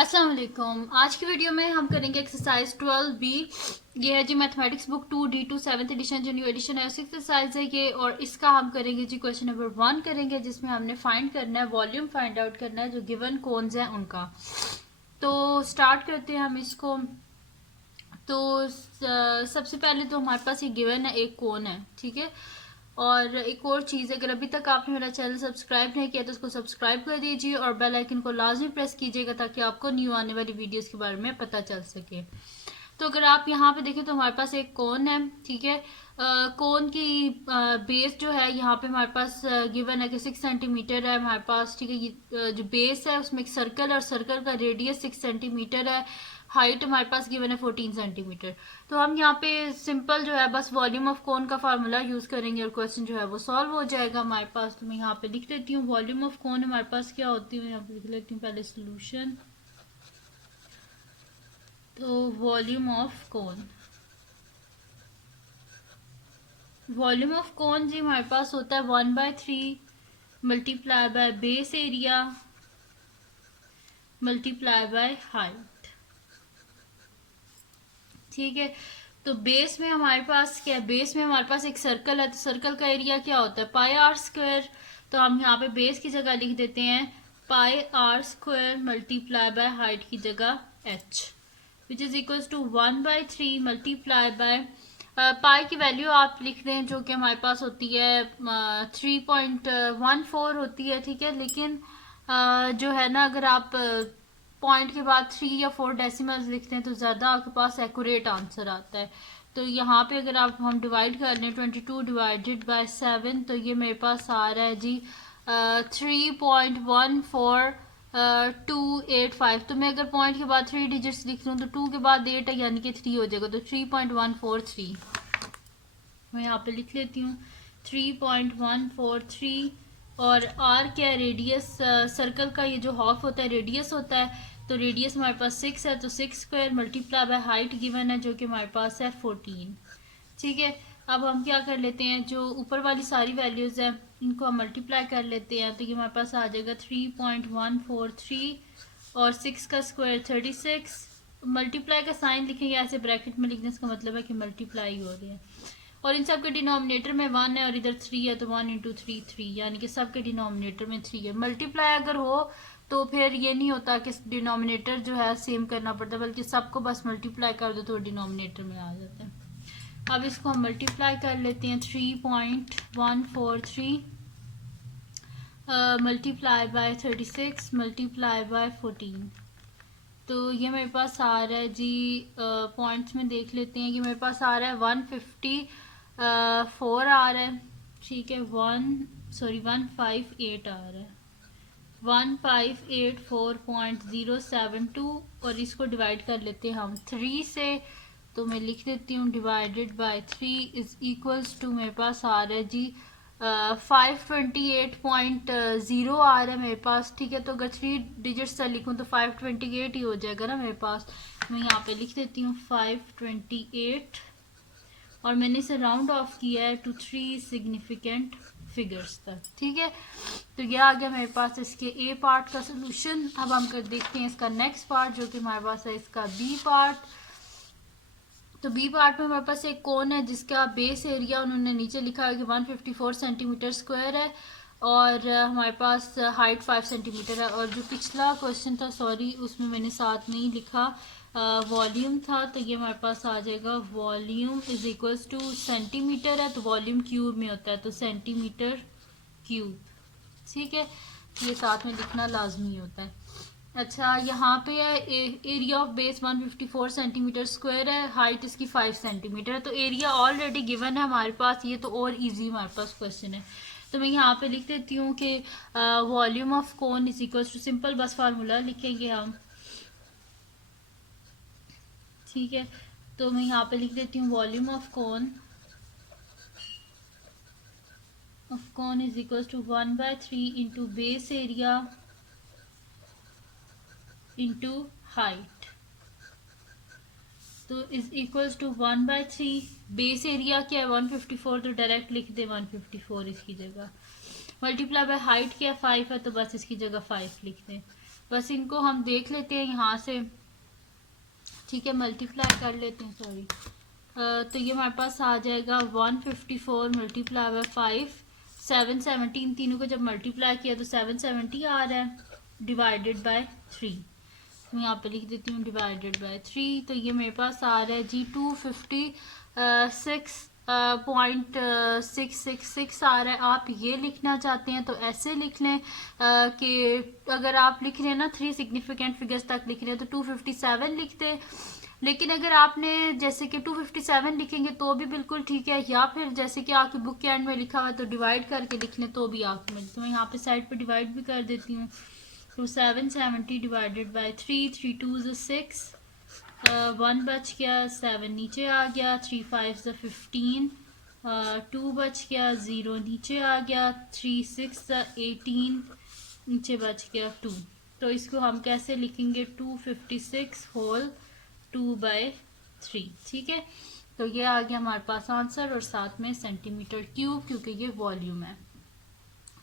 अस्सलाम वालेकुम। आज की वीडियो में हम करेंगे एक्सरसाइज 12B। ये है जी mathematics book 2D2 7th edition जो न्यू एडिशन है उसी एक्सरसाइज है ये। और इसका हम करेंगे जी क्वेश्चन नंबर 1 करेंगे जिसमें हमने फाइंड करना है वॉल्यूम फाइंड आउट करना है जो गिवन कोन्स हैं उनका। तो स्टार्ट करते हैं हम इसको। तो सबसे पहले तो हमारे पास ये गिवन है एक कोन है, ठीक है। और एक और चीज़, अगर अभी तक आपने मेरा चैनल सब्सक्राइब नहीं किया तो उसको सब्सक्राइब कर दीजिए और बेल आइकन को लाजमी प्रेस कीजिएगा ताकि आपको न्यू आने वाली वीडियोस के बारे में पता चल सके। तो अगर आप यहाँ पे देखें तो हमारे पास एक कोन है, ठीक है। कोन की बेस जो है यहाँ पे हमारे पास गिवन है कि 6 सेंटीमीटर है हमारे पास, ठीक है। जो बेस है उसमें एक सर्कल है और सर्कल का रेडियस 6 सेंटीमीटर है। हाइट हमारे पास गिवन है 14 सेंटीमीटर। तो हम यहाँ पे सिंपल जो है बस वॉल्यूम ऑफ कोन का फार्मूला यूज करेंगे और क्वेश्चन जो है वो सॉल्व हो जाएगा हमारे पास। तो मैं यहाँ पे लिख लेती हूँ वॉल्यूम ऑफ कोन हमारे पास क्या होती है, यहाँ पे लिख लेती हूँ पहले सोल्यूशन। तो वॉल्यूम ऑफ कोन जी हमारे पास होता है 1/3 multiply by base area multiply by height, ठीक है। तो बेस में हमारे पास क्या है, बेस में हमारे पास एक सर्कल है तो सर्कल का एरिया क्या होता है पाई आर स्क्वायर। तो हम यहाँ पे बेस की जगह लिख देते हैं pi r square multiply by height की जगह h, which is equal to 1/3 multiply by pi की वैल्यू आप लिख दें जो कि हमारे पास होती है 3.14 होती है, ठीक है। लेकिन जो है ना, अगर आप पॉइंट के बाद 3 या 4 डेसिमल्स लिखते हैं तो ज़्यादा आपके पास एक्यूरेट आंसर आता है। तो यहाँ पे अगर आप हम डिवाइड कर लें 22 डिवाइडेड बाय 7 तो ये मेरे पास आ रहा है जी 3.14285। तो मैं अगर पॉइंट के बाद 3 डिजिट्स लिख लूँ तो 2 के बाद 8 है यानी कि 3 हो जाएगा, तो 3.143 मैं यहाँ पे लिख लेती हूँ 3.143। और आर क्या है, रेडियस, सर्कल का ये जो हाफ होता है रेडियस होता है। तो रेडियस हमारे पास 6 है तो 6 square multiply by height given है जो कि हमारे पास है 14, ठीक है। अब हम क्या कर लेते हैं, जो ऊपर वाली सारी वैल्यूज़ हैं इनको हम मल्टीप्लाई कर लेते हैं। तो ये हमारे पास आ जाएगा 3.143 और 6 का स्क्वायर 36। मल्टीप्लाई का साइन लिखेंगे ऐसे ब्रैकेट में लिखने, इसका मतलब है कि मल्टीप्लाई हो रही है। और इन सब के डिनोमिनेटर में 1 है और इधर 3 है तो 1 इंटू 3 3, यानी कि सब के डिनोमिनेटर में 3 है। मल्टीप्लाई अगर हो तो फिर ये नहीं होता कि डिनोमिनेटर जो है सेम करना पड़ता, बल्कि सबको बस मल्टीप्लाई कर दो तो डिनोमिनेटर में आ जाता है। अब इसको हम मल्टीप्लाई कर लेते हैं 3.143 मल्टीप्लाई बाय 36 मल्टीप्लाई बाय 14। तो ये मेरे पास आ रहा है जी, पॉइंट्स में देख लेते हैं कि मेरे पास आ रहा है 154 आ रहा है, ठीक है। 158 आ रहा है 1584.072। और इसको डिवाइड कर लेते हैं हम 3 से। तो मैं लिख देती हूँ divided by 3 is equals to मेरे पास आ रहा है जी 528.0 आ रहा है मेरे पास, ठीक है। तो अगर 3 डिजिट्स से लिखूँ तो 528 ही हो जाएगा ना मेरे पास। मैं यहाँ पे लिख देती हूँ 528 और मैंने इसे राउंड ऑफ किया है टू 3 सिग्निफिकेंट फिगर्स तक, ठीक है। तो यह आ गया मेरे पास इसके ए पार्ट का सोल्यूशन। अब हम कर देखते हैं इसका नेक्स्ट पार्ट जो कि हमारे पास है इसका बी पार्ट। तो बी पार्ट में हमारे पास एक कोन है जिसका बेस एरिया उन्होंने नीचे लिखा है कि 154 सेंटीमीटर स्क्वायर है और हमारे पास हाइट 5 सेंटीमीटर है। और जो पिछला क्वेश्चन था, सॉरी, उसमें मैंने साथ नहीं लिखा, वॉल्यूम था। तो ये हमारे पास आ जाएगा volume is equals two centimetre है तो वॉल्यूम क्यूब में होता है तो सेंटीमीटर क्यूब, ठीक है। ये साथ में लिखना लाजमी होता है। अच्छा, यहाँ पे है area of base 154 centimetre square है, हाइट इसकी 5 सेंटीमीटर है। तो एरिया ऑलरेडी गिवन है हमारे पास, ये तो और इजी हमारे पास क्वेश्चन है। तो मैं यहाँ पे लिख देती हूँ कि volume of cone is equal to, simple बस फार्मूला लिखेंगे हम, ठीक है। तो मैं यहाँ पे लिख देती हूँ volume of cone is equal to 1/3 into base area into height. तो is equals to 1/3। Base area क्या है 154 तो डायरेक्ट लिख दे 154 इसकी जगह। मल्टीप्लाई बाय हाइट क्या है 5 है तो बस इसकी जगह 5 लिख दें। बस इनको हम देख लेते हैं यहाँ से, ठीक है, मल्टीप्लाई कर लेते हैं, सॉरी। तो ये हमारे पास आ जाएगा 154 मल्टीप्लाई बाय 5, 770, इन तीनों को जब मल्टीप्लाई किया तो 770 आ रहा है, डिवाइडेड बाय 3। मैं यहाँ पे लिख देती हूँ डिवाइडेड बाय 3, तो ये मेरे पास आ रहा है जी 256.666 आ रहा है। आप ये लिखना चाहते हैं तो ऐसे लिख लें कि अगर आप लिख रहे हैं ना 3 सिग्निफिकेंट फिगर्स तक लिख रहे हैं तो 257 लिखते, लेकिन अगर आपने जैसे कि 257 लिखेंगे तो भी बिल्कुल ठीक है, या फिर जैसे कि आपकी बुक के एंड में लिखा हुआ है तो डिवाइड करके लिख लें तो भी आप मिलते। तो मैं यहाँ पे साइड पे डिवाइड भी कर देती हूँ। तो 770 डिवाइडेड बाय 3, 3 2 6, 1 बच गया, 7 नीचे आ गया, 3 5 15, 2 बच गया, 0 नीचे आ गया, 3 6 18, नीचे बच गया 2। तो इसको हम कैसे लिखेंगे, 256 होल 2/3, ठीक है। तो ये आ गया हमारे पास आंसर, और साथ में सेंटीमीटर क्यूब, क्योंकि ये वॉल्यूम है,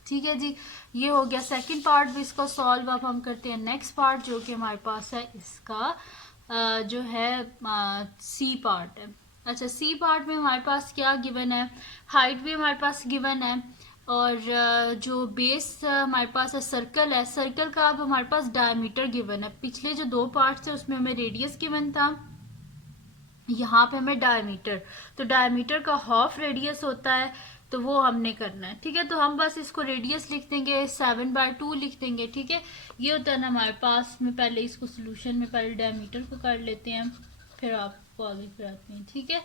ठीक है जी। ये हो गया सेकंड पार्ट भी इसका सॉल्व। अब हम करते हैं नेक्स्ट पार्ट, जो कि हमारे पास है इसका जो है सी पार्ट है। अच्छा, सी पार्ट में हमारे पास क्या गिवन है, हाइट भी हमारे पास गिवन है, और जो बेस हमारे पास है सर्कल है, सर्कल का अब हमारे पास डायमीटर गिवन है। पिछले जो 2 पार्ट्स थे उसमें हमें रेडियस गिवन था, यहाँ पे हमें डायमीटर, तो डायमीटर का हाफ रेडियस होता है, तो वो हमने करना है, ठीक है। तो हम बस इसको रेडियस लिख देंगे, 7/2 लिख देंगे, ठीक है। ये होता है ना हमारे पास में, पहले इसको सोल्यूशन में पहले डायमीटर को कर लेते हैं, फिर आपको आगे कराते हैं, ठीक है।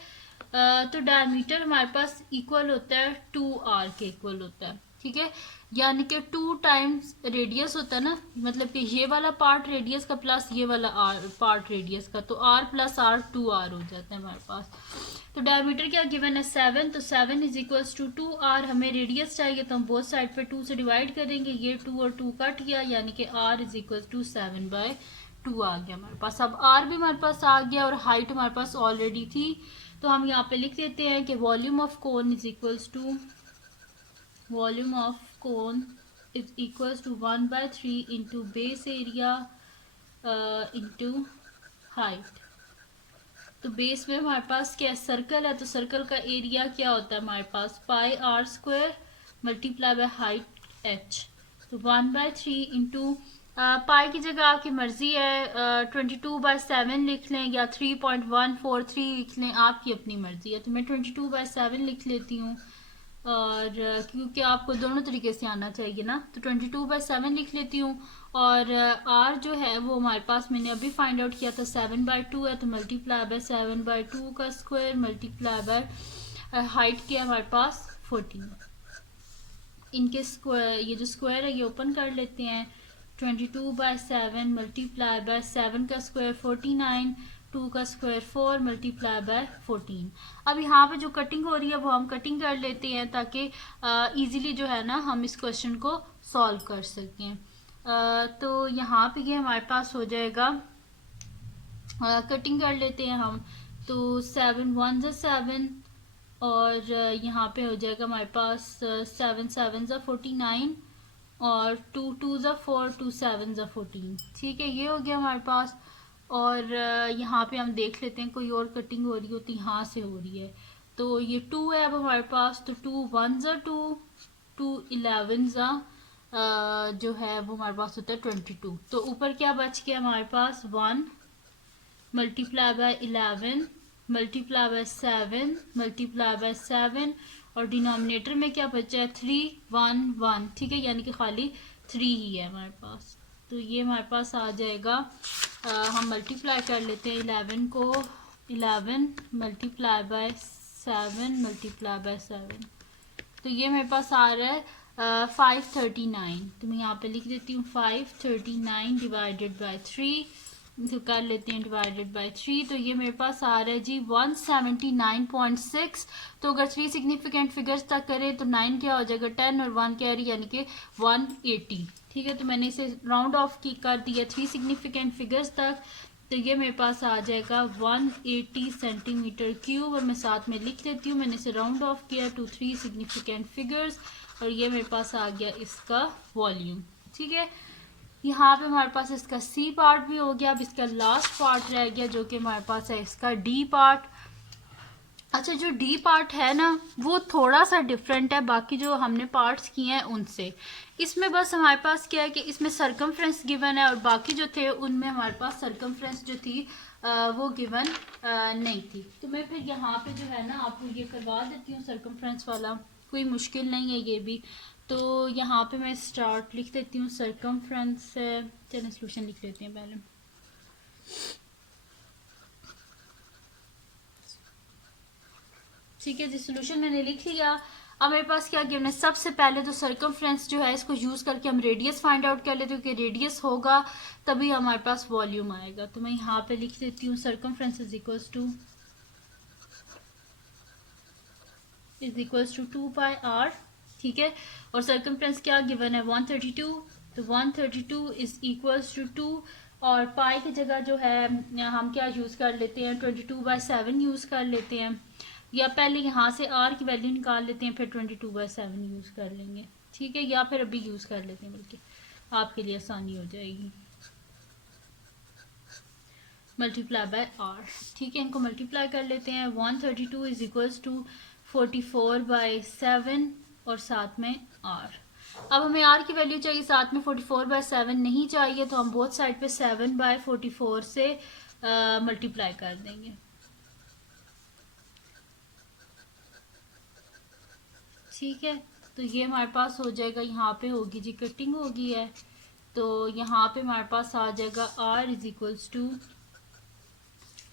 तो डायमीटर हमारे पास इक्वल होता है 2r के इक्वल होता है, ठीक है, यानी कि 2 टाइम्स रेडियस होता है ना, मतलब कि ये वाला पार्ट रेडियस का प्लस ये वाला पार्ट रेडियस का, तो r प्लस r 2r हो जाता है हमारे पास। तो डायमीटर क्या गिवन है 7, तो 7 इज इक्वल्स टू 2r। हमें रेडियस चाहिए तो हम बोथ साइड पे 2 से डिवाइड करेंगे, ये 2 और 2 कट गया, यानी कि r इज इक्वल्स टू 7/2 आ गया हमारे पास। अब r भी हमारे पास आ गया और हाइट हमारे पास ऑलरेडी थी, तो हम यहाँ पे लिख देते हैं कि volume of cone is equals to, volume of cone is equals to 1/3 into base area into height. तो बेस में हमारे पास क्या सर्कल है, तो सर्कल का एरिया क्या होता है हमारे पास, पाई r square multiply by height h। तो 1/3 इंटू पाई की जगह आपकी मर्जी है 22/7 लिख लें या 3.143 लिख लें, आपकी अपनी मर्जी है। तो मैं 22/7 लिख लेती हूँ, और क्योंकि आपको दोनों तरीके से आना चाहिए ना, तो 22/7 लिख लेती हूँ। और r जो है वो हमारे पास मैंने अभी फाइंड आउट किया था 7/2 है, तो मल्टीप्लाई बाय 7/2 का स्क्वायर मल्टीप्लाई बाय हाइट किया हमारे पास 14। इनके स्क्वायर, ये जो स्क्वायर है ये ओपन कर लेते हैं, 22/7 मल्टीप्लाई बाय 7 का स्क्वायर 49, 2 का स्क्वायर 4 मल्टीप्लाई बाय 14। अब यहाँ पे जो कटिंग हो रही है वो हम कटिंग कर लेते हैं, ताकि इजीली जो है ना हम इस क्वेश्चन को सॉल्व कर सकें। तो यहाँ पे ये हमारे पास हो जाएगा, कटिंग कर लेते हैं हम, तो 7 1 ज़ा 7, और यहाँ पे हो जाएगा हमारे पास 7 7 ज़ा 49, और 2 2 ज़ा 4, 2 7 ज़ा 14, ठीक है। ये हो गया हमारे पास। और यहाँ पे हम देख लेते हैं कोई और कटिंग हो रही हो तो यहाँ से हो रही है, तो ये 2 है अब हमारे पास, तो 2 1 ज़ा 2, 2 11 ज़ा जो है वो हमारे पास होता है 22। तो ऊपर क्या बच गया हमारे पास, 1 multiply by 11 multiply by 7 multiply by 7, और डिनोमिनेटर में क्या बचा है 3 1 1, ठीक है, यानी कि खाली 3 ही है हमारे पास। तो ये हमारे पास आ जाएगा, हम मल्टीप्लाई कर लेते हैं 11 को, 11 मल्टीप्लाई बाय 7 मल्टीप्लाई बाय 7, तो ये मेरे पास आ रहा है 539। तो मैं यहाँ पे लिख देती हूँ 539 डिवाइडेड बाय 3, तो कर लेते हैं डिवाइडेड बाय 3, तो ये मेरे पास आ रहा है जी 179.6। तो अगर 3 सिग्निफिकेंट फिगर्स तक करें तो 9 क्या हो जाएगा 10 और 1 कैरी, यानी कि 180, ठीक है। तो मैंने इसे राउंड ऑफ की कर दिया 3 सिग्निफिकेंट फिगर्स तक, तो ये मेरे पास आ जाएगा 180 सेंटीमीटर क्यूब, और मैं साथ में लिख लेती हूँ, मैंने इसे राउंड ऑफ किया टू 3 सिग्निफिकेंट फिगर्स, और ये मेरे पास आ गया इसका वॉल्यूम, ठीक है। यहाँ पे हमारे पास इसका सी पार्ट भी हो गया। अब इसका लास्ट पार्ट रह गया जो कि हमारे पास है इसका डी पार्ट। अच्छा, जो डी पार्ट है ना वो थोड़ा सा डिफरेंट है बाकी जो हमने पार्ट्स किए हैं उनसे। इसमें बस हमारे पास क्या है कि इसमें सरकमफ्रेंस गिवन है और बाकी जो थे उनमें हमारे पास सरकमफ्रेंस जो थी वो गिवन नहीं थी। तो मैं फिर यहाँ पे जो है ना आपको ये करवा देती हूँ सरकमफ्रेंस वाला, कोई मुश्किल नहीं है ये भी। तो यहाँ पे मैं स्टार्ट लिख देती हूँ सरकमफ्रेंस। चलिए सोल्यूशन लिख लेते हैं पहले। ठीक है जी, सोल्यूशन मैंने लिख लिया। अब मेरे पास क्या गिवन है, सबसे पहले तो सर्कमफ्रेंस जो है इसको यूज करके हम रेडियस फाइंड आउट कर लेते हैं कि रेडियस होगा तभी हमारे पास वॉल्यूम आएगा। तो मैं यहाँ पे लिख देती हूँ circumference is equals to 2 pi r. ठीक है, और सर्कमफ्रेंस क्या गिवन है 132, तो 132 इज इक्वल्स टू 2 और पाई की जगह जो है हम क्या यूज कर लेते हैं 22/7 यूज कर लेते हैं, या पहले यहाँ से आर की वैल्यू निकाल लेते हैं फिर 22/7 यूज कर लेंगे। ठीक है, या फिर अभी यूज कर लेते हैं बल्कि आपके लिए आसानी हो जाएगी। Multiply by r. ठीक है, इनको मल्टीप्लाई कर लेते हैं। 132 इज इक्वल्स टू 44/7 और साथ में आर। अब हमें आर की वैल्यू चाहिए, साथ में 44/7 नहीं चाहिए, तो हम बोथ साइड पे 7/44 से मल्टीप्लाई कर देंगे। ठीक है, तो ये हमारे पास हो जाएगा, यहाँ पे होगी जी कटिंग होगी है, तो यहाँ पे हमारे पास आ जाएगा आर इज इक्वल्स टू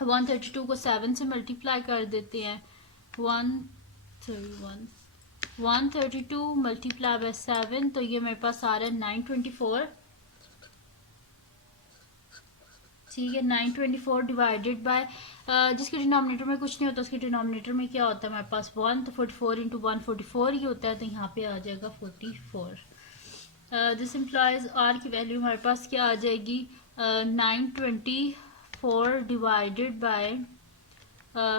132 को 7 से मल्टीप्लाई कर देते हैं। 132 मल्टीप्लाई बाय 7, तो ये मेरे पास आ रहा है 924। ठीक है, 924 डिवाइडेड बाय जिसके डिनोमिनेटर में कुछ नहीं होता उसके डिनोमिनेटर में क्या होता है हमारे पास 1, तो 44 इंटू 144 ही होता है, तो यहाँ पे आ जाएगा 44। दिस इम्प्लाइज आर की वैल्यू हमारे पास क्या आ जाएगी 924 डिवाइडेड बाय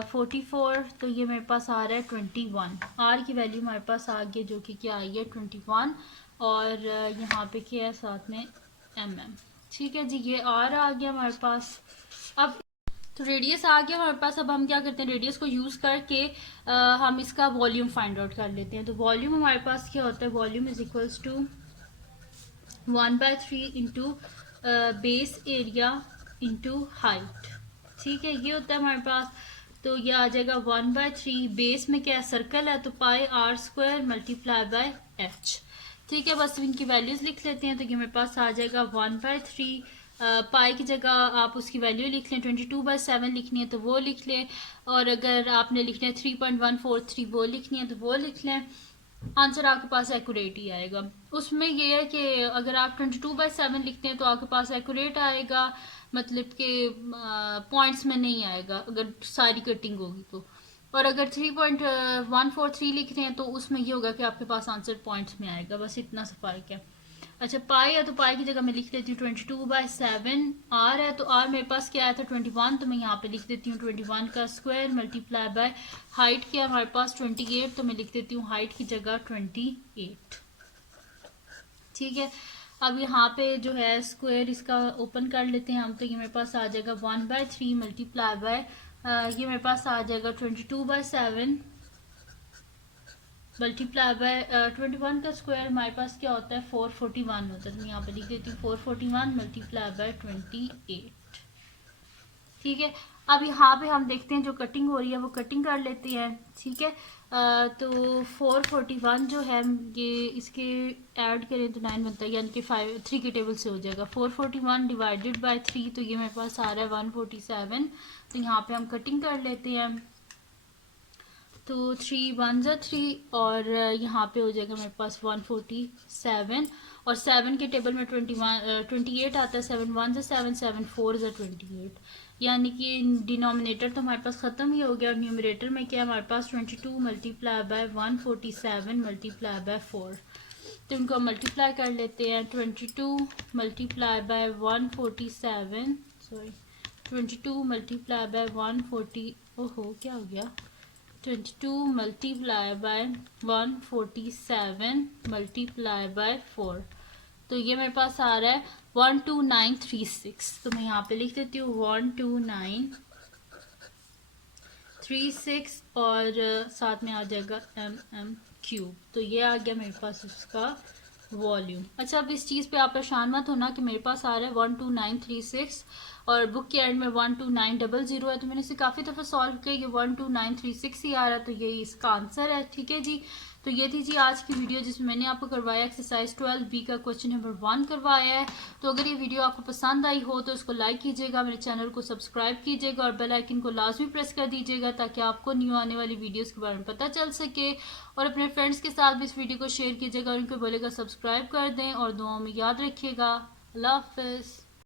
44, तो ये मेरे पास आ रहा है 21। आर की वैल्यू हमारे पास आ गई जो कि क्या आई है 21, और यहाँ पे क्या है साथ में mm। ठीक है जी, ये आर आ गया हमारे पास। अब तो रेडियस आ गया हमारे पास। अब हम क्या करते हैं, रेडियस को यूज करके हम इसका वॉल्यूम फाइंड आउट कर लेते हैं। तो वॉल्यूम हमारे पास क्या होता है, volume is equals to 1/3 into base area into height. ठीक है, ये होता है हमारे पास। तो ये आ जाएगा 1/3, बेस में क्या सर्कल है तो pi r square multiply by H. ठीक है, बस इनकी वैल्यूज लिख लेते हैं। तो ये मेरे पास आ जाएगा 1/3, पाई की जगह आप उसकी वैल्यू लिख लें, 22/7 लिखनी है तो वो लिख लें, और अगर आपने लिखना है 3.143 वो लिखनी है तो वो लिख लें। आंसर आपके पास एक्यूरेट ही आएगा। उसमें ये है कि अगर आप 22/7 लिखते हैं तो आपके पास एक्यूरेट आएगा, मतलब कि पॉइंट्स में नहीं आएगा अगर सारी कटिंग होगी तो। और अगर 3.143 लिख रहे हैं तो उसमें ये होगा कि आपके पास आंसर पॉइंट्स में आएगा, बस इतना सा फर्क है। अच्छा, पाई है तो पाई की जगह मैं लिख देती हूँ 22/7। आर है तो आर मेरे पास क्या आया था 21, तो मैं यहाँ पे लिख देती हूँ 21 का स्क्वायर मल्टीप्लाई बाय हाइट क्या हमारे पास 28, तो मैं लिख देती हूँ हाइट की जगह 28। ठीक है, अब यहाँ पे जो है स्क्वायर इसका ओपन कर लेते हैं हम, तो ये मेरे पास आ जाएगा 1/3 मल्टीप्लाई बाय ये मेरे पास आ जाएगा 22/7 मल्टीप्लाई बाय 21 का स्क्वायर हमारे पास क्या होता है 441 होता है, तो मैं यहाँ पे लिख देती हूँ 441 मल्टीप्लाई बाय 28। ठीक है, अब यहाँ पे हम देखते हैं जो कटिंग हो रही है वो कटिंग कर लेते हैं। ठीक है, तो 441 जो है ये इसके ऐड करें तो 9 बनता है, यानी कि 3 के टेबल से हो जाएगा। 441 डिवाइडेड बाय 3, तो ये मेरे पास आ रहा है 147। तो यहाँ पे हम कटिंग कर लेते हैं, तो 3 1 जा 3 और यहाँ पे हो जाएगा मेरे पास 147, और 7 के टेबल में 28 आता है। 7 1 जा 7 7 4 जा 28, यानी कि डिनोमिनेटर तो हमारे पास ख़त्म ही हो गया, और न्यूमरेटर में क्या हमारे पास 22 मल्टीप्लाई बाय 147 मल्टीप्लाई बाय 4। तो इनको हम मल्टीप्लाई कर लेते हैं। 22 multiply by 147, sorry 22 multiply by 140, ओहो क्या हो गया, 22 मल्टीप्लाई बाय 147 मल्टीप्लाई बाय 4, तो ये मेरे पास आ रहा है 12936। तो मैं यहाँ पे लिख देती हूँ 12936 और साथ में आ जाएगा mm3। तो ये आ गया मेरे पास इसका वॉल्यूम। अच्छा, अब इस चीज़ पे आप परेशान मत होना कि मेरे पास आ रहा है 12936 और बुक के एंड में 12900 है। तो मैंने इसे काफ़ी दफ़ा सॉल्व किया, ये 12936 ही आ रहा है, तो यही इसका आंसर है। ठीक है जी। तो ये थी जी आज की वीडियो जिसमें मैंने आपको करवाया एक्सरसाइज 12B का क्वेश्चन नंबर 1 करवाया है। तो अगर ये वीडियो आपको पसंद आई हो तो इसको लाइक कीजिएगा, मेरे चैनल को सब्सक्राइब कीजिएगा और बेल आइकन को लाजमी प्रेस कर दीजिएगा ताकि आपको न्यू आने वाली वीडियोस के बारे में पता चल सके। और अपने फ्रेंड्स के साथ भी इस वीडियो को शेयर कीजिएगा और उनको बोलेगा सब्सक्राइब कर दें और दुआओं में याद रखिएगा। अल्लाह हाफिज़।